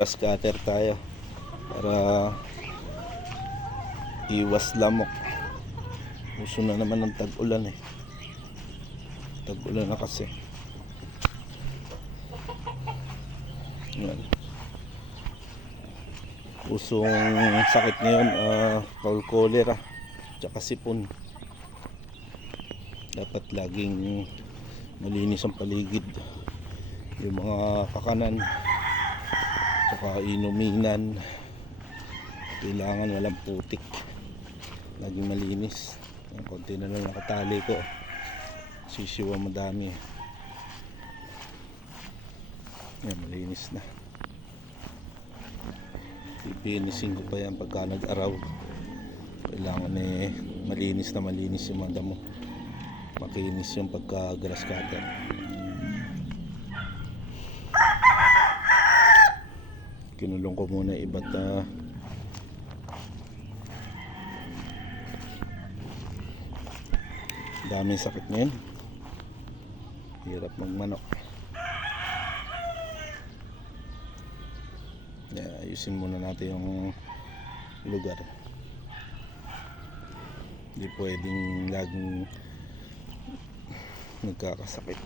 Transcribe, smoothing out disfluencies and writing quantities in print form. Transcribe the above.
Scatter tayo para iwas lamok. Uso na naman ng tag-ulan eh. Tag-ulan na kasi. Yan. Usong sakit ngayon, foul cholera tsaka sipon. Dapat laging malinis ang paligid, yung mga kakanan tsaka inuminan. Kailangan walang putik, laging malinis. Ang konti na lang nakatali ko, sisiwa madami. Yan, malinis na. Pipinisin ko pa yan pagka nag-araw. Kailangan malinis na malinis yung mga damo, makinis yung pagka grass cutter. Kinulong ko muna iba't daming sakit ngayon, hirap magmanok. Ayusin muna natin yung lugar. Hindi pwedeng laging nagkakasakit.